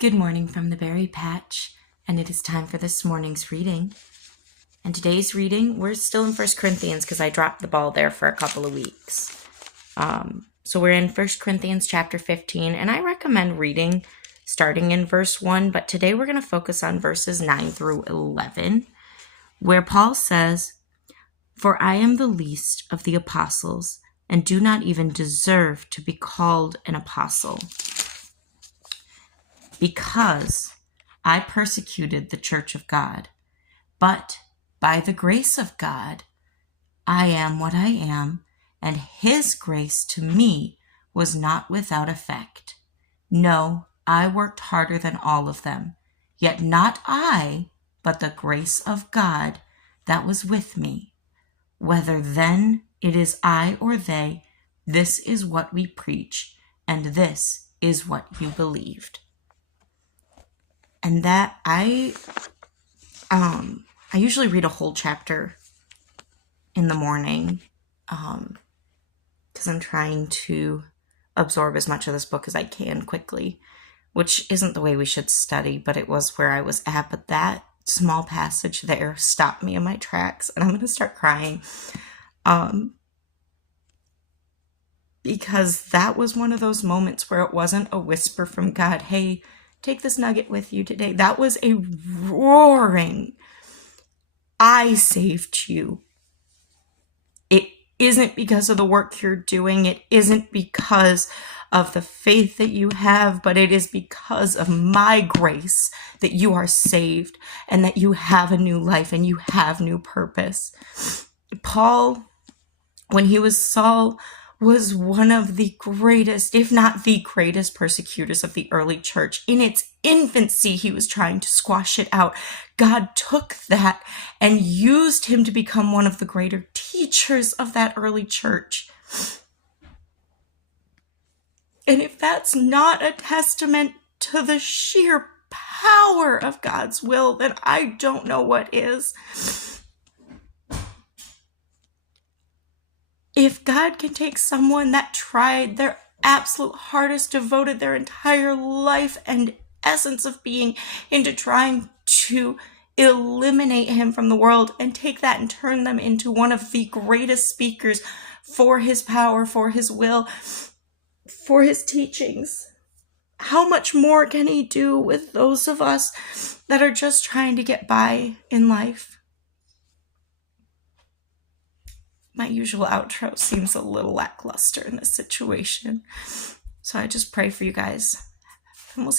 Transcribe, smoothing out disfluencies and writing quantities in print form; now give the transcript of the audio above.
Good morning from the berry patch, and it is time for this morning's reading. And today's reading, we're still in 1 Corinthians because I dropped the ball there for a couple of weeks. So we're in 1 Corinthians chapter 15, and I recommend reading starting in verse 1, but today we're going to focus on verses 9 through 11, where Paul says, "For I am the least of the apostles, and do not even deserve to be called an apostle, because I persecuted the church of God. But by the grace of God, I am what I am, and his grace to me was not without effect. No, I worked harder than all of them, yet not I, but the grace of God that was with me. Whether then it is I or they, this is what we preach, and this is what you believed." And that I usually read a whole chapter in the morning because I'm trying to absorb as much of this book as I can quickly, which isn't the way we should study, but it was where I was at. But that small passage there stopped me in my tracks, and I'm going to start crying because that was one of those moments where it wasn't a whisper from God, "Hey, take this nugget with you today." That was a roaring, "I saved you." It isn't because of the work you're doing. It isn't because of the faith that you have, but it is because of my grace that you are saved and that you have a new life and you have new purpose. Paul, when he was Saul, was one of the greatest, if not the greatest, persecutors of the early church. In its infancy, he was trying to squash it out. God took that and used him to become one of the greater teachers of that early church. And if that's not a testament to the sheer power of God's will, then I don't know what is. If God can take someone that tried their absolute hardest, devoted their entire life and essence of being into trying to eliminate him from the world, and take that and turn them into one of the greatest speakers for his power, for his will, for his teachings, how much more can he do with those of us that are just trying to get by in life? My usual outro seems a little lackluster in this situation, so I just pray for you guys, and we'll see